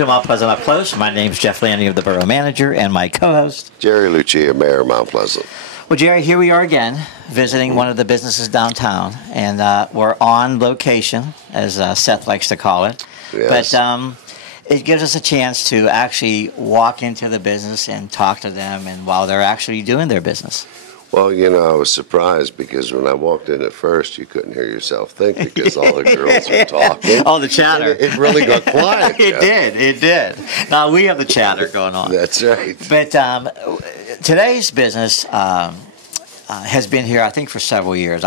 to Mount Pleasant Up Close. My name's Jeff Landy, of the Borough Manager, and my co-host, Jerry Lucia, Mayor of Mount Pleasant. Well, Jerry, here we are again, visiting one of the businesses downtown, and we're on location, as Seth likes to call it. Yes. But it gives us a chance to actually walk into the business and talk to them, and while they're actually doing their business. Well, you know, I was surprised because when I walked in at first, you couldn't hear yourself think because all the girls were talking. All the chatter. It really got quiet. It did. Now, we have the chatter going on. That's right. But today's business has been here, I think, for several years.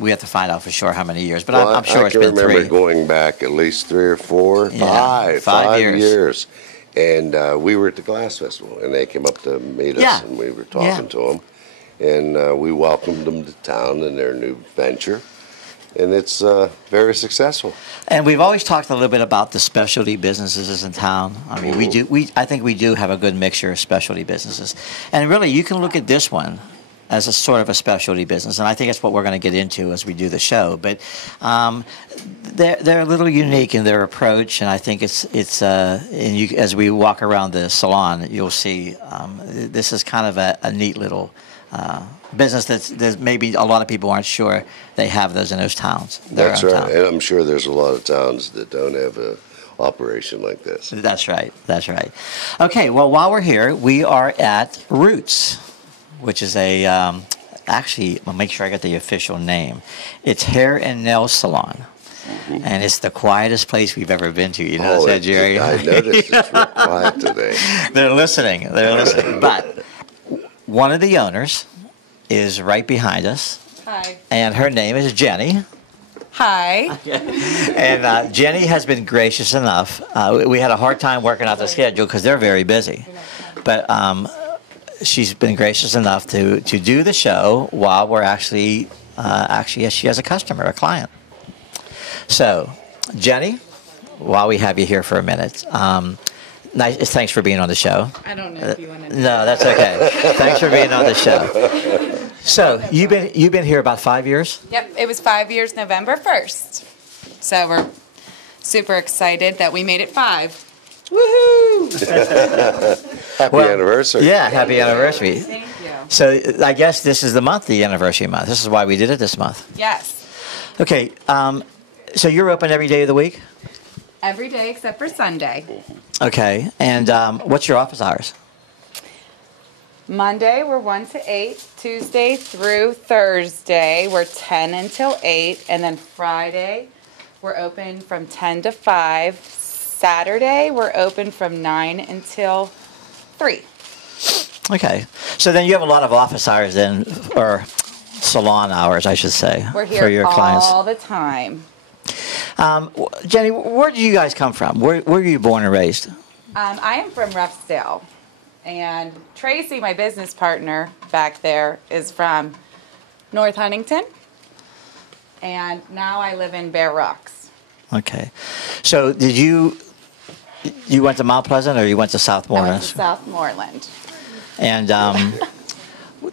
We have to find out for sure how many years, but I'm sure it's been 3. I can remember going back at least 3 or 4, Yeah, 5 years. And we were at the Glass Festival, and they came up to meet us, and we were talking to them. And we welcomed them to town in their new venture, and it's very successful. And we've always talked a little bit about the specialty businesses in town. I mean, I think we do have a good mixture of specialty businesses, and really, you can look at this one as a sort of a specialty business, and I think that's what we're going to get into as we do the show. But they're a little unique in their approach, and I think it's as we walk around the salon, you'll see this is kind of a neat little business that maybe a lot of people aren't sure they have those in those towns. That's right, and I'm sure there's a lot of towns that don't have a operation like this. That's right. Okay, well, while we're here, we are at Roots, which is actually, I'll make sure I get the official name. It's Hair and Nail Salon. And it's the quietest place we've ever been to. You know that, Jerry? I noticed it's real quiet today. They're listening. But one of the owners is right behind us. Hi. And her name is Jenny. Hi. And Jenny has been gracious enough. We had a hard time working out the schedule because they're very busy. But she's been gracious enough to do the show while we're actually she has a customer, a client. So, Jenny, while we have you here for a minute, thanks for being on the show. I don't know if you want to. No, that's okay. Thanks for being on the show. So you've been here about 5 years? Yep, it was 5 years, November 1st. So we're super excited that we made it 5. Woohoo! Happy anniversary. Yeah, happy anniversary. Thank you. So I guess this is the anniversary month. This is why we did it this month. Yes. Okay, so you're open every day of the week? Every day except for Sunday. Okay, and what's your office hours? Monday, we're 1 to 8. Tuesday through Thursday, we're 10 until 8. And then Friday, we're open from 10 to 5. Saturday, we're open from 9 until 3. Okay, so then you have a lot of office hours then, or salon hours, I should say, We're here for your clients. all the time. Jenny, where do you guys come from? Where were you born and raised? I am from Reffsdale, and Tracy, my business partner back there, is from North Huntington, and now I live in Bear Rocks. Okay, so did you went to Mount Pleasant or you went to Southmoreland? I went to Southmoreland. And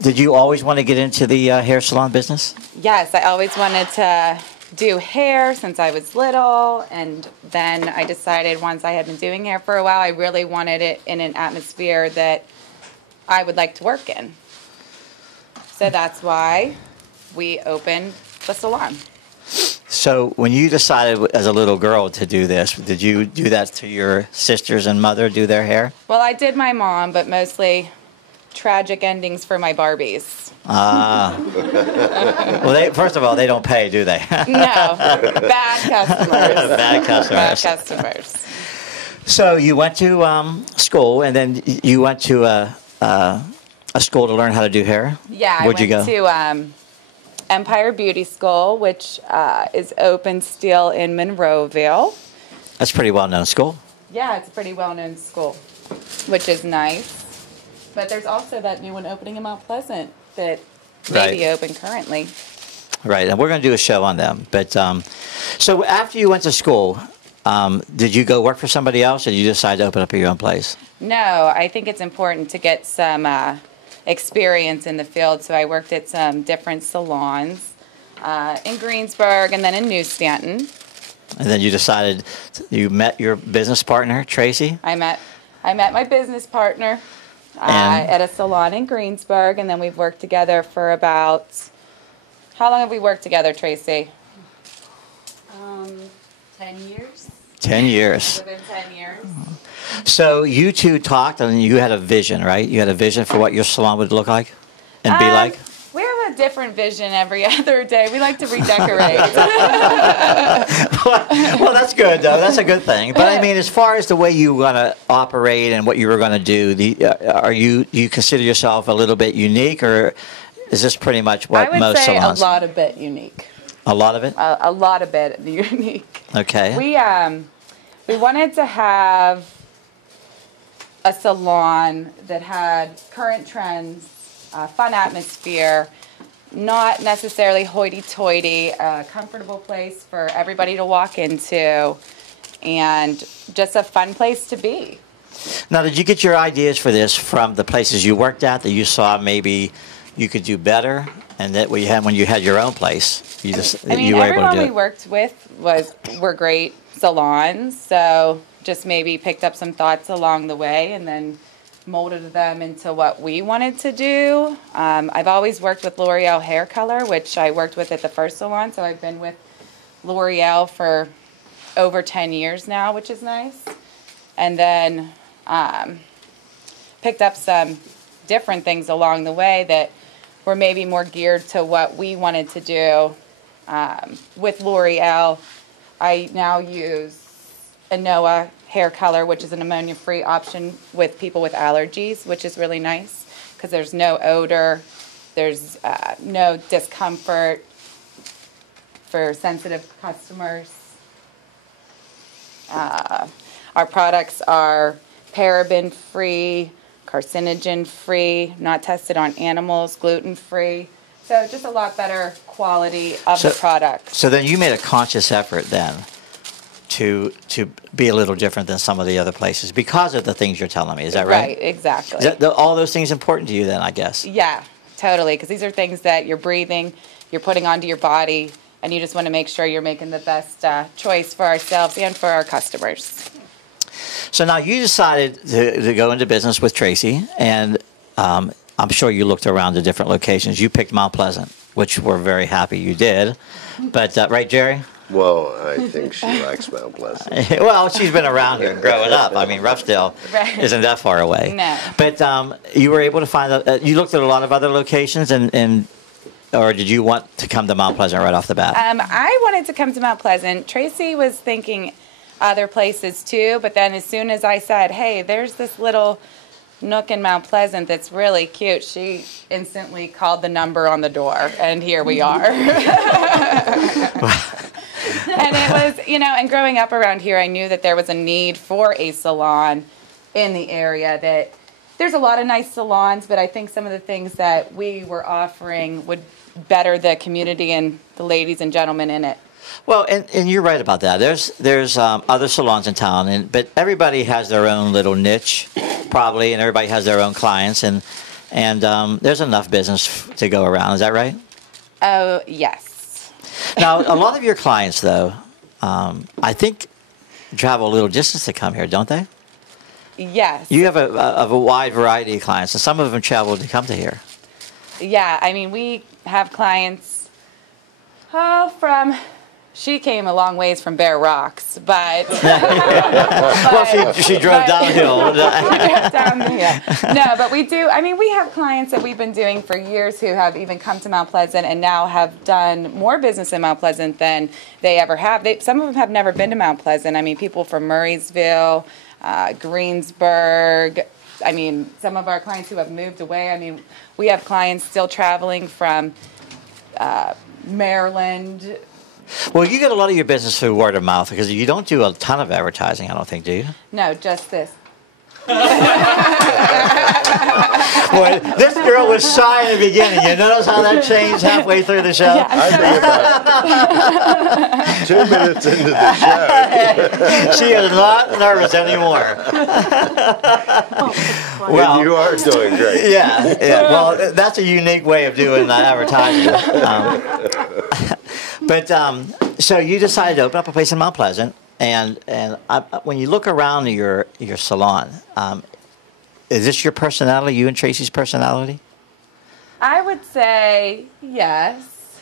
did you always want to get into the hair salon business? Yes, I always wanted to do hair since I was little, and then I decided once I had been doing hair for a while, I really wanted it in an atmosphere that I would like to work in. So that's why we opened the salon. So when you decided as a little girl to do this, did you do that to your sisters and mother, do their hair? Well, I did my mom, but mostly tragic endings for my Barbies. Well, first of all, they don't pay, do they? No, bad customers. Bad customers. Bad customers. So you went to school, and then you went to a school to learn how to do hair? Yeah, Where'd you go? I went to Empire Beauty School, which is open still in Monroeville. That's a pretty well-known school. Yeah, it's a pretty well-known school, which is nice. But there's also that new one opening in Mount Pleasant that may be open currently. Right, and we're going to do a show on them. But so after you went to school, did you go work for somebody else, or did you decide to open up your own place? No, I think it's important to get some experience in the field. So I worked at some different salons in Greensburg and then in New Stanton. And then you decided you met your business partner, Tracy? I met my business partner at a salon in Greensburg, and then we've worked together for about, how long have we worked together, Tracy? 10 years. 10 years. Within 10 years. So you two talked, and you had a vision, right? You had a vision for what your salon would look like and be like? We have a different vision every other day. We like to redecorate. Well, that's good, though. That's a good thing. But, I mean, as far as the way you were going to operate and what you were going to do, do you consider yourself a little bit unique, or is this pretty much what most salons? I would say a lot of bit unique. A lot of it? A lot of bit unique. Okay. We wanted to have a salon that had current trends, fun atmosphere, not necessarily hoity-toity, a comfortable place for everybody to walk into, and just a fun place to be. Now, did you get your ideas for this from the places you worked at that you saw maybe you could do better, and that when you had your own place, you were able to do it? Everyone we worked with were great salons, so just maybe picked up some thoughts along the way, and then molded them into what we wanted to do. I've always worked with L'Oreal hair color, which I worked with at the first salon, so I've been with L'Oreal for over 10 years now, which is nice. And then picked up some different things along the way that were maybe more geared to what we wanted to do. With L'Oreal, I now use Anoa hair color, which is an ammonia-free option with people with allergies, which is really nice because there's no odor, there's no discomfort for sensitive customers. Our products are paraben-free, carcinogen-free, not tested on animals, gluten-free. So just a lot better quality of the product. So then you made a conscious effort then to be a little different than some of the other places because of the things you're telling me. Is that right? Right, exactly. Is that all those things important to you then, I guess? Yeah, totally. Because these are things that you're breathing, you're putting onto your body, and you just want to make sure you're making the best choice for ourselves and for our customers. So now you decided to go into business with Tracy, and I'm sure you looked around the different locations. You picked Mount Pleasant, which we're very happy you did. But, right, Jerry? Well, I think she likes Mount Pleasant. Well, she's been around here growing up. I mean, Roughdale isn't that far away. No. But you were able to find you looked at a lot of other locations, or did you want to come to Mount Pleasant right off the bat? I wanted to come to Mount Pleasant. Tracy was thinking other places too, but then as soon as I said, hey, there's this little nook in Mount Pleasant that's really cute, she instantly called the number on the door, and here we are. And it was, and growing up around here, I knew that there was a need for a salon in the area. That there's a lot of nice salons, but I think some of the things that we were offering would better the community and the ladies and gentlemen in it. Well, and you're right about that. There's other salons in town, but everybody has their own little niche, probably, and everybody has their own clients, and there's enough business to go around. Is that right? Oh, yes. Now, a lot of your clients, though, I think travel a little distance to come here, don't they? Yes. You have a wide variety of clients, and some of them travel to come to here. Yeah, I mean, we have clients she came a long ways from Bear Rocks, but... Well, she drove downhill. No, but we do, we have clients that we've been doing for years who have even come to Mount Pleasant and now have done more business in Mount Pleasant than they ever have. Some of them have never been to Mount Pleasant. People from Murraysville, Greensburg. Some of our clients who have moved away. We have clients still traveling from Maryland. Well, you get a lot of your business through word of mouth because you don't do a ton of advertising, I don't think, do you? No, just this. Boy, this girl was shy in the beginning. You notice how that changed halfway through the show? Yeah, I think about 2 minutes into the show. She is not nervous anymore. Well, and you are doing great. Yeah. Well, that's a unique way of doing advertising. But So you decided to open up a place in Mount Pleasant, and when you look around your salon, is this your personality? You and Tracy's personality? I would say yes.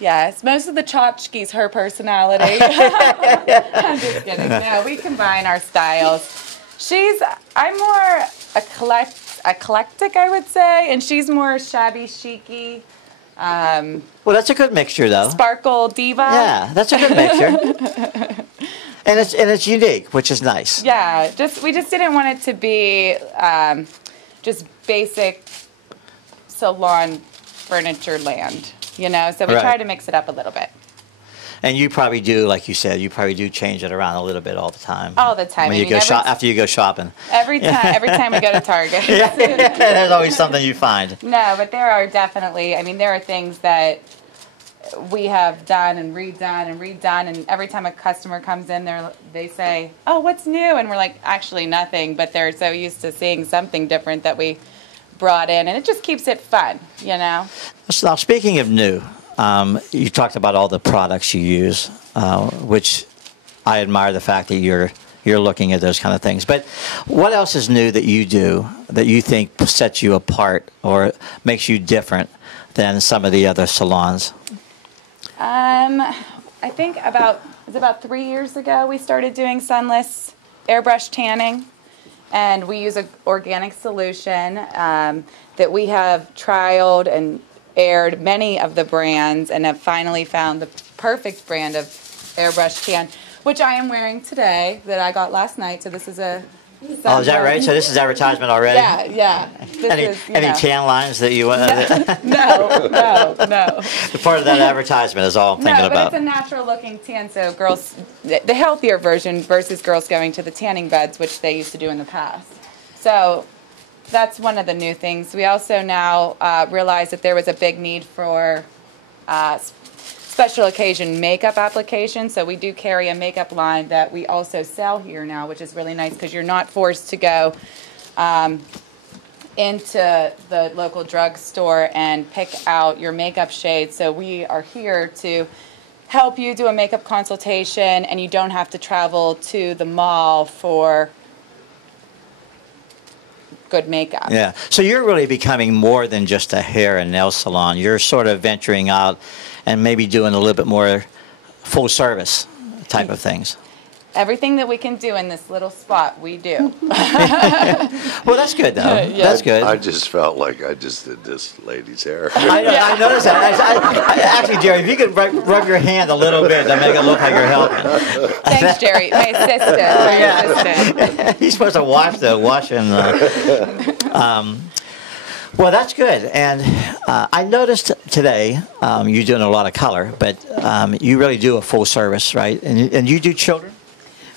Yes, most of the tchotchke's her personality. I'm just kidding. No, we combine our styles. I'm more eclectic, I would say, and she's more shabby chicy. Well, that's a good mixture, though. Sparkle diva. Yeah, that's a good mixture. and it's unique, which is nice. Yeah, we just didn't want it to be just basic salon furniture land, you know. So we Right. tried to mix it up a little bit. And you probably do, like you said, you probably do change it around a little bit all the time. All the time. When you go after you go shopping. Every time we go to Target. Yeah, there's always something you find. No, but there are definitely, there are things that we have done and redone, and every time a customer comes in, they say, "Oh, what's new?" And we're like, "Actually, nothing," but they're so used to seeing something different that we brought in, and it just keeps it fun, you know. So now, speaking of new, you talked about all the products you use, which I admire the fact that you're looking at those kind of things. But what else is new that you do that you think sets you apart or makes you different than some of the other salons? I think about 3 years ago we started doing sunless airbrush tanning, and we use an organic solution that we have trialed and aired many of the brands and have finally found the perfect brand of airbrush tan, which I am wearing today, that I got last night. So this is a Oh, is that right? So this is advertisement already? Yeah. Any tan lines that you want? No. Part of that advertisement is all I'm thinking but about. it's a natural looking tan, so girls, the healthier version versus girls going to the tanning beds, which they used to do in the past. So that's one of the new things. We also now realize that there was a big need for special occasion makeup application, so we do carry a makeup line that we also sell here now, which is really nice because you're not forced to go into the local drugstore and pick out your makeup shade. So we are here to help you do a makeup consultation, and you don't have to travel to the mall for good makeup. Yeah. So you're really becoming more than just a hair and nail salon. You're sort of venturing out and maybe doing a little bit more full service type of things. Everything that we can do in this little spot, we do. Well, that's good, though. Yeah. That's good. I just felt like I just did this lady's hair. I noticed that. Actually, Jerry, if you could rub your hand a little bit to make it look like you're helping. Thanks, Jerry. My assistant. He's supposed to wash and... well, that's good. And I noticed today you're doing a lot of color, but you really do a full service, right? And you do children?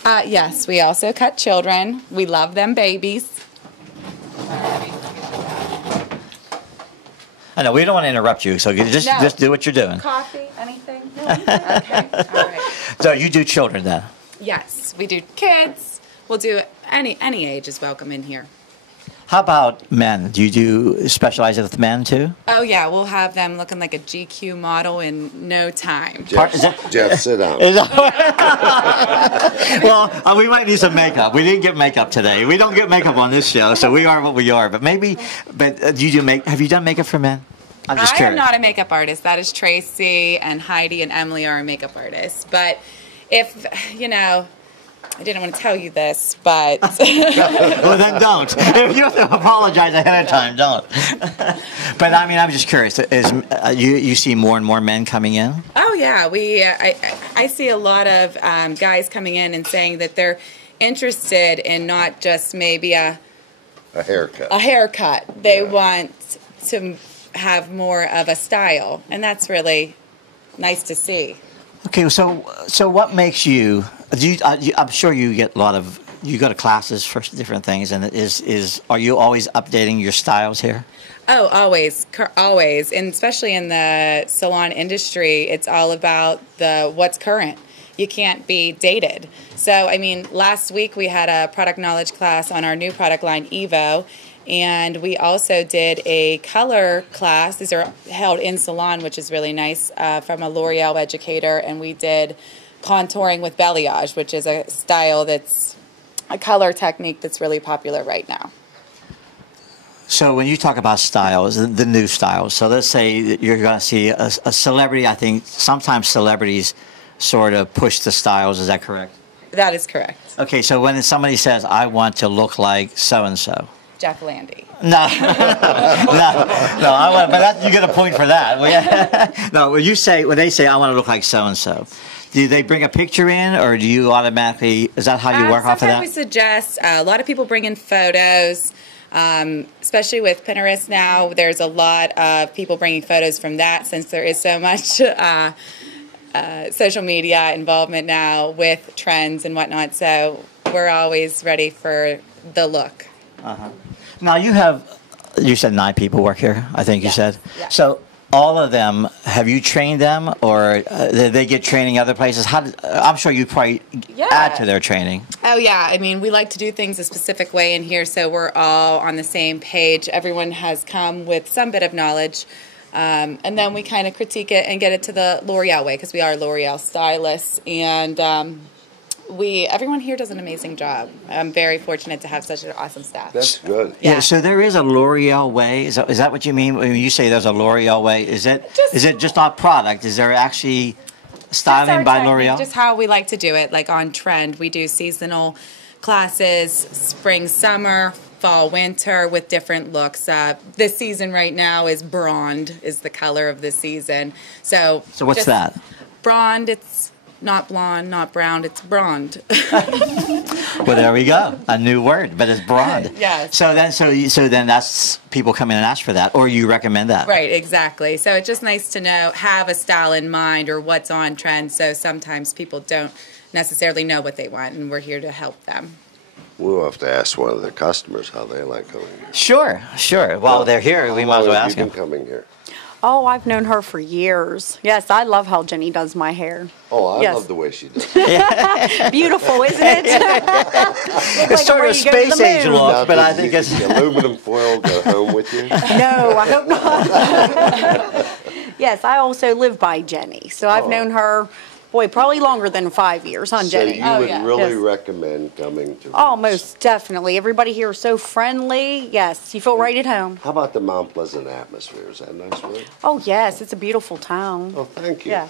Yes, we also cut children. We love them babies. I know, we don't want to interrupt you, so just do what you're doing. Coffee, anything? No? Okay, all right. So you do children then? Yes, we do kids. We'll do any age is welcome in here. How about men? Do you specialize with men too? Oh yeah, we'll have them looking like a GQ model in no time. Jeff, sit down. Well, we might need some makeup. We didn't get makeup today. We don't get makeup on this show, so we are what we are. But maybe, do you do have you done makeup for men? I'm just curious. I am not a makeup artist. That is Tracy, and Heidi and Emily are makeup artists. But if, I didn't want to tell you this, but... Well, then don't. If you have to apologize ahead of time, don't. But, I'm just curious. You see more and more men coming in? Oh, yeah. I see a lot of guys coming in and saying that they're interested in not just maybe a haircut. A haircut. They want to have more of a style, and that's really nice to see. Okay, so what makes you? I'm sure you get you go to classes for different things, and are you always updating your styles here? Oh, always, and especially in the salon industry, it's all about what's current. You can't be dated. So, last week we had a product knowledge class on our new product line, Evo, And we also did a color class. These are held in salon, which is really nice, from a L'Oreal educator. And we did contouring with balayage, which is a style that's a color technique that's really popular right now. So when you talk about styles, the new styles, so let's say that you're going to see a celebrity. I think sometimes celebrities sort of push the styles. Is that correct? That is correct. Okay, so when somebody says, I want to look like so-and-so. Jeff Landy. No, but you get a point for that. No, when they say, I want to look like so-and-so, do they bring a picture in, or do you automatically, is that how you work off of that? Sometimes we suggest, a lot of people bring in photos. Especially with Pinterest now, there's a lot of people bringing photos from that, since there is so much social media involvement now with trends and whatnot. So we're always ready for the look. Now you said 9 people work here, I think you said. Yeah. So all of them, have you trained them, or did they get training other places? I'm sure you probably add to their training. Oh, yeah. I mean, we like to do things a specific way in here, so we're all on the same page. Everyone has come with some bit of knowledge, and then we kind of critique it and get it to the L'Oreal way, because we are L'Oreal stylists, and everyone here does an amazing job. I'm very fortunate to have such an awesome staff. That's good. Yeah. So there is a L'Oreal way. Is that what you mean when you say there's a L'Oreal way? Is it just our product? Is there actually styling by L'Oreal? Just how we like to do it, like on trend. We do seasonal classes, spring, summer, fall, winter, with different looks. This season right now is blonde, is the color of the season. So what's that? Blonde. It's not blonde, not brown, it's blonde. Well, there we go. A new word, but it's blonde. Yes. So then that's people come in and ask for that, or you recommend that. Right, exactly. So it's just nice to have a style in mind or what's on trend. So sometimes people don't necessarily know what they want, and we're here to help them. We'll have to ask one of the customers how they like coming here. Sure. Well, they're here. We might as well ask them. How long have you been coming here? Oh, I've known her for years. Yes, I love how Jenny does my hair. Oh, I Yes. love the way she does it. Beautiful, isn't it? It's sort of space age Now, look, but I does think it's... the aluminum foil go home with you? No, I hope not. Yes, I also live by Jenny. So I've known her, probably longer than 5 years, huh, Jenny? So you would yeah. really Yes. recommend coming to Oh, most definitely. Everybody here is so friendly. Yes, you feel right at home. How about the Mount Pleasant atmosphere? Is that a nice word? Oh, yes, it's a beautiful town. Oh, thank you. Yeah.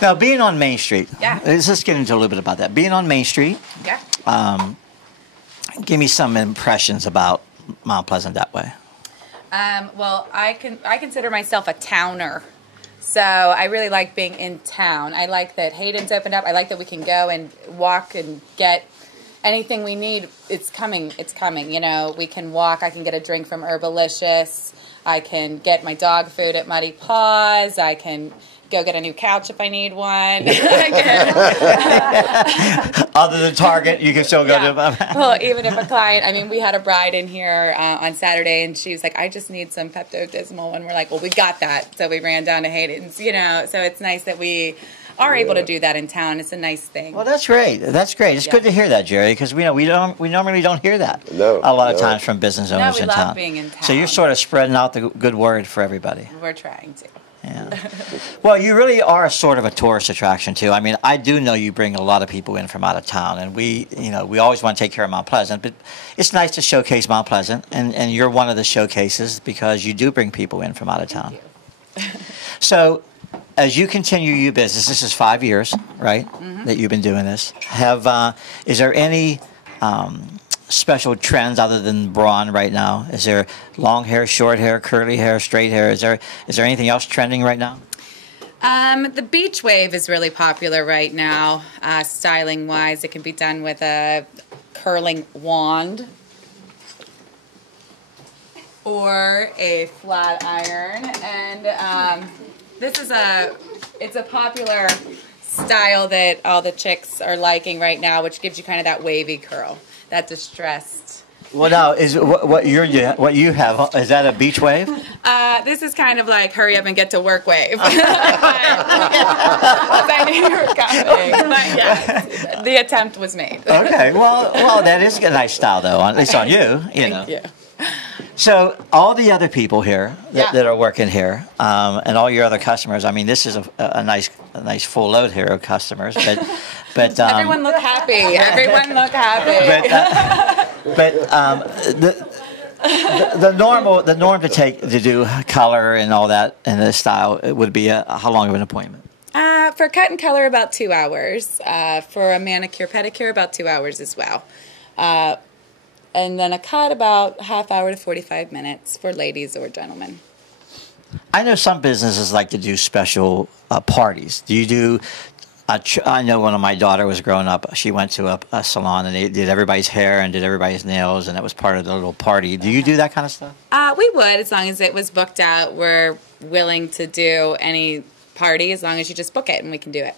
Now, being on Main Street. Yeah. Let's get into a little bit about that. Being on Main Street, Yeah. give me some impressions about Mount Pleasant that way. Well, I consider myself a towner. So I really like being in town. I like that Hayden's opened up. I like that we can go and walk and get anything we need. It's coming. You know, we can walk. I can get a drink from Herbalicious. I can get my dog food at Muddy Paws. I can go get a new couch if I need one. Other than Target, you can still go to... Well, even if a client, I mean, we had a bride in here on Saturday, and she was like, I just need some Pepto-Bismol. And we're like, well, we got that. So we ran down to Hayden's, you know. So it's nice that we are able to do that in town. It's a nice thing. Well, that's great. That's great. It's good to hear that, Jerry, because we normally don't hear that No, a lot of no. times from business owners we in love town. being in town. So you're sort of spreading out the good word for everybody. We're trying to. Yeah. Well, you really are sort of a tourist attraction too. I mean, I do know you bring a lot of people in from out of town, and we always want to take care of Mount Pleasant, but it's nice to showcase Mount Pleasant, and you're one of the showcases because you do bring people in from out of town. So, as you continue your business, this is 5 years, right? Mm-hmm. That you've been doing this. Is there any special trends other than brawn right now? Is there long hair, short hair, curly hair, straight hair? Is there anything else trending right now? The beach wave is really popular right now, styling wise. It can be done with a curling wand or a flat iron, and it's a popular style that all the chicks are liking right now, which gives you kind of that wavy curl. That distressed. Well, now is what you have? Is that a beach wave? This is kind of like hurry up and get to work wave. I knew you were coming. But yeah, the attempt was made. Okay, well, that is a nice style, though, at least on you, you know. Thank you. So all the other people here that are working here, and all your other customers, I mean, this is a nice full load here of customers, but Everyone look happy. Everyone look happy. The norm to do color and all that and the style, it would be how long of an appointment? For cut and color, about 2 hours. For a manicure, pedicure, about 2 hours as well. And then a cut, about half hour to 45 minutes for ladies or gentlemen. I know some businesses like to do special parties. Do you do? I know when my daughter was growing up, she went to a salon and they did everybody's hair and did everybody's nails, and that was part of the little party. Do you do that kind of stuff? We would, as long as it was booked out. We're willing to do any party as long as you just book it and we can do it.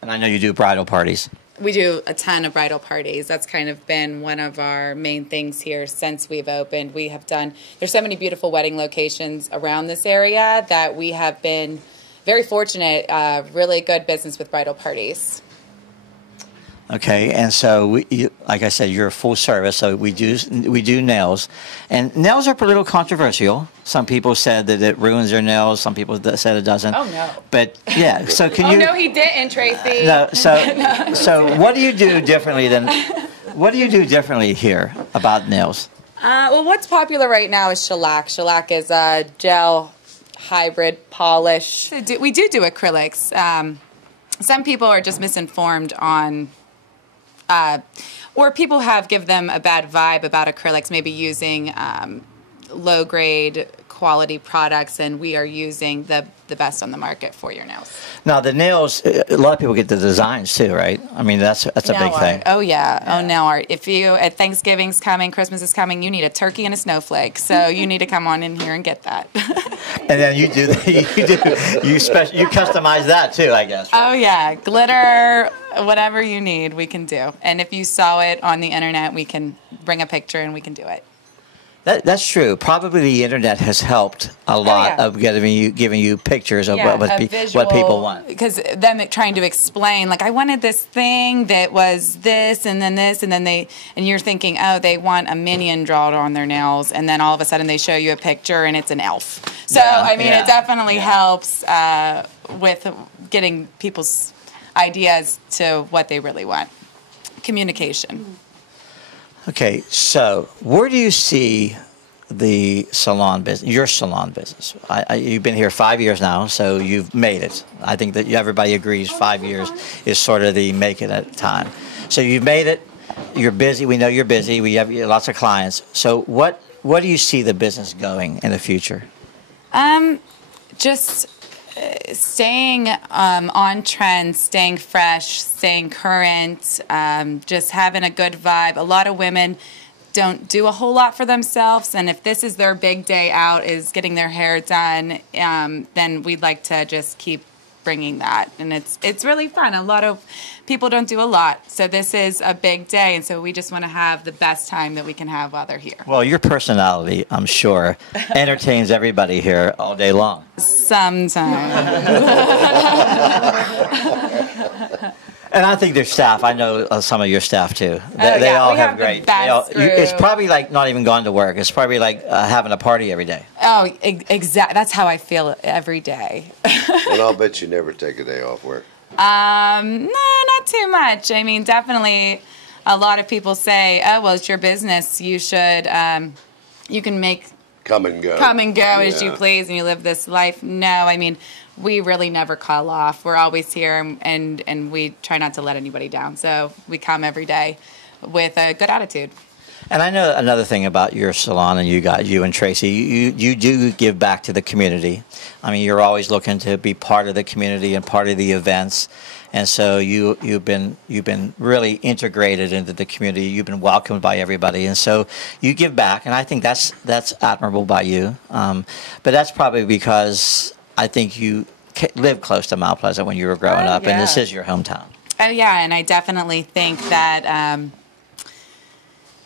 And I know you do bridal parties. We do a ton of bridal parties. That's kind of been one of our main things here since we've opened. We have done, there's so many beautiful wedding locations around this area that we have been very fortunate, really good business with bridal parties. Okay, and so like I said, you're full service. So we do nails, and nails are a little controversial. Some people said that it ruins their nails. Some people said it doesn't. Oh no! But yeah, so can you? Oh no, he didn't, Tracy. No, so what do you do differently here about nails? Well, what's popular right now is shellac. Shellac is a gel hybrid polish. We do acrylics. Some people are just misinformed on. Or people have given them a bad vibe about acrylics, maybe using low-grade quality products, and we are using the best on the market for your nails. Now, the nails, a lot of people get the designs too, right? I mean, that's a big thing. Oh, yeah. Oh, nail art. If at Thanksgiving's coming, Christmas is coming, you need a turkey and a snowflake, so you need to come on in here and get that. And then you customize that too, I guess. Right? Oh, yeah. Glitter, whatever you need, we can do. And if you saw it on the internet, we can bring a picture and we can do it. That's true. Probably the internet has helped a lot of giving you pictures of what people want. Because them trying to explain, like, I wanted this thing that was this, and then you're thinking, oh, they want a minion drawn on their nails, and then all of a sudden they show you a picture and it's an elf. So I mean, it definitely helps with getting people's ideas to what they really want. Communication. Okay, so where do you see the salon business, your salon business? You've been here 5 years now, so you've made it. I think that everybody agrees 5 years is sort of the make it at time. So you've made it. You're busy. We know you're busy. We have lots of clients. So what do you see the business going in the future? Just staying on trend, staying fresh, staying current, just having a good vibe. A lot of women don't do a whole lot for themselves, and if this is their big day out, is getting their hair done, then we'd like to just keep bringing that. And it's really fun. A lot of people don't do a lot, so this is a big day, and so we just want to have the best time that we can have while they're here. Well, your personality, I'm sure, entertains everybody here all day long. Sometimes. And I think their staff, I know some of your staff too. They all have great. It's probably like not even going to work. It's probably like having a party every day. Oh, exactly. That's how I feel every day. And I'll bet you never take a day off work. No, not too much. I mean, definitely a lot of people say, oh, well, it's your business. You should, you can make come and go as you please, and you live this life. No, I mean, we really never call off. We're always here, and we try not to let anybody down. So we come every day with a good attitude. And I know another thing about your salon, and you and Tracy, you do give back to the community. I mean, you're always looking to be part of the community and part of the events, and so you've been really integrated into the community. You've been welcomed by everybody, and so you give back, and I think that's admirable by you. But that's probably because I think you lived close to Mount Pleasant when you were growing up, and this is your hometown. Oh yeah, and I definitely think that.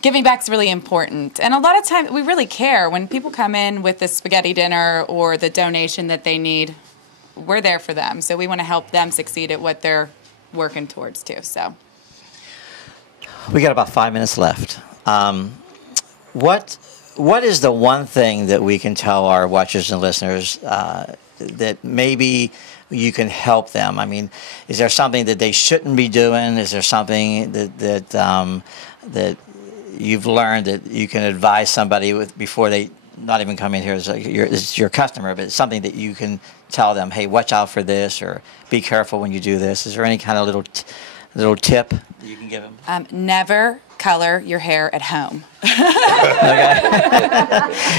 giving back is really important. And a lot of times we really care. When people come in with the spaghetti dinner or the donation that they need, we're there for them. So we want to help them succeed at what they're working towards too. So we got about 5 minutes left. What is the one thing that we can tell our watchers and listeners that maybe you can help them? I mean, is there something that they shouldn't be doing? Is there something that you've learned that you can advise somebody with before they not even come in here as your customer, but it's something that you can tell them, hey, watch out for this, or be careful when you do this? Is there any kind of little tip that you can give them? Never color your hair at home. Okay.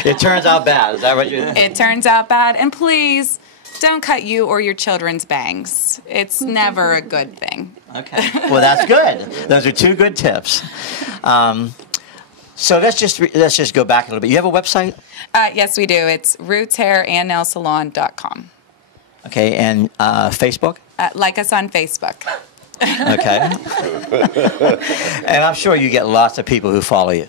It turns out bad. Is that what you? It turns out bad. And please don't cut you or your children's bangs. It's never a good thing. Okay. Well, that's good. Those are 2 good tips. So let's just go back a little bit. You have a website? Yes, we do. It's rootshairandnailsalon.com. Okay, and Facebook? Like us on Facebook. Okay. And I'm sure you get lots of people who follow you.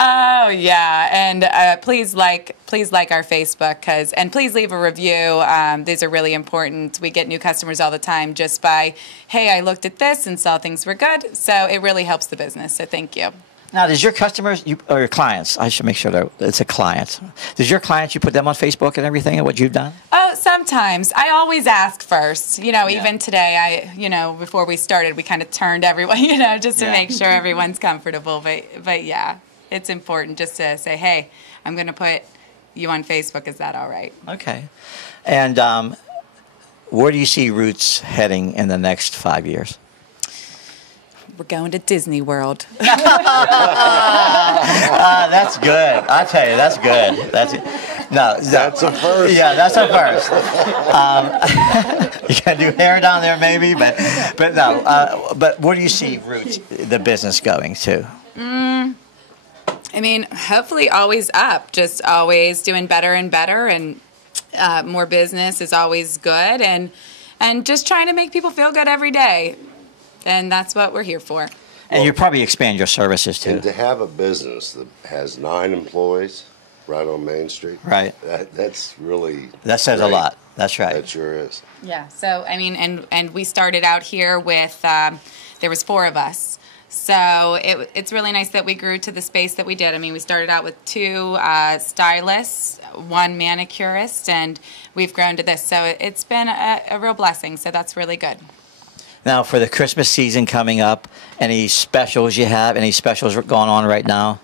Oh yeah, and please like our Facebook, and please leave a review. These are really important. We get new customers all the time just by, hey, I looked at this and saw things were good. So it really helps the business. So thank you. Now, does your customers or your clients? I should make sure that it's a client. Does your clients, you put them on Facebook and everything, and what you've done? Oh, sometimes. I always ask first. Even today, before we started, we kind of turned everyone, just to make sure everyone's comfortable. But yeah, it's important just to say, hey, I'm going to put you on Facebook. Is that all right? Okay. And where do you see Roots heading in the next 5 years? We're going to Disney World. That's good. I tell you, that's good. That's a first. Yeah, that's a first. You can do hair down there, maybe, but no. But where do you see Roots, the business, going to? Hopefully always up. Just always doing better and better, and more business is always good, and just trying to make people feel good every day. And that's what we're here for. And you probably expand your services too. And to have a business that has 9 employees right on Main Street, right? That's really that says great. A lot. That's right. That sure is. Yeah. So and we started out here with there was 4 of us. So it's really nice that we grew to the space that we did. We started out with 2 stylists, 1 manicurist, and we've grown to this. So it's been a real blessing. So that's really good. Now, for the Christmas season coming up, any specials you have? Any specials going on right now?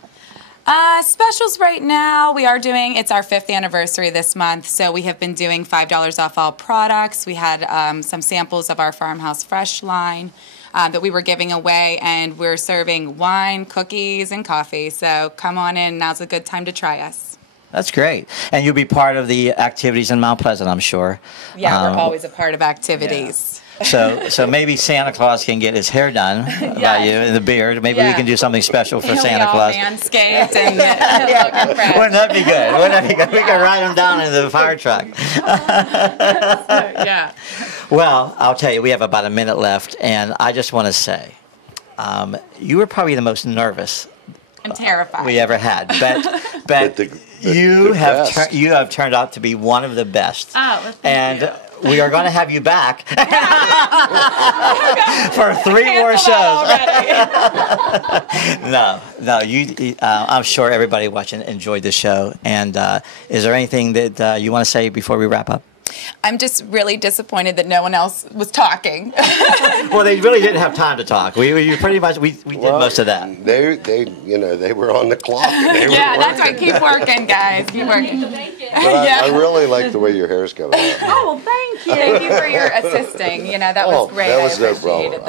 Specials right now, we are doing, it's our 5th anniversary this month, so we have been doing $5 off all products. We had some samples of our Farmhouse Fresh line that we were giving away, and we're serving wine, cookies, and coffee. So come on in. Now's a good time to try us. That's great. And you'll be part of the activities in Mount Pleasant, I'm sure. Yeah, we're always a part of activities. Yeah. So maybe Santa Claus can get his hair done by you and the beard. Maybe we can do something special for Santa Claus. Manscaped and looking fresh. Wouldn't that be good? We can ride him down in the fire truck. Yeah. Well, I'll tell you, we have about a minute left, and I just want to say, you were probably the most nervous I'm terrified. we ever had, but you have turned out to be one of the best. Oh, well, thank you. We are going to have you back for 3 more shows. No, I'm sure everybody watching enjoyed the show. And is there anything that you want to say before we wrap up? I'm just really disappointed that no one else was talking. Well, they really didn't have time to talk. We did most of that. They were on the clock. Yeah, that's right. Keep working, guys. Keep working. But I really like the way your hair's coming out. Oh, thank you. Thank you for your assisting. That was great. That was no problem.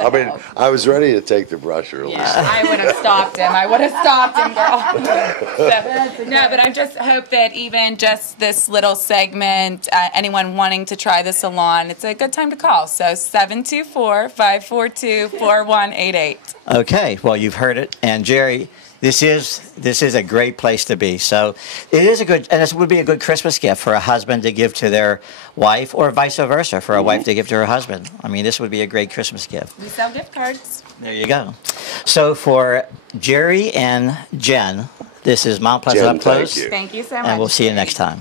I was ready to take the brush or at least. I would have stopped him. Girl. No, but I just hope that even just this little segment, anyone wanting to try the salon, it's a good time to call. So 724-542-4188. Okay, well, you've heard it. And Jerry, this is a great place to be. So it is a good, and this would be a good Christmas gift for a husband to give to their wife, or vice versa for a wife to give to her husband. I mean, this would be a great Christmas gift. We sell gift cards. There you go. So for Jerry and Jen, this is Mount Pleasant Jen, Up Close, thank you. Thank you so much. and we'll see you next time.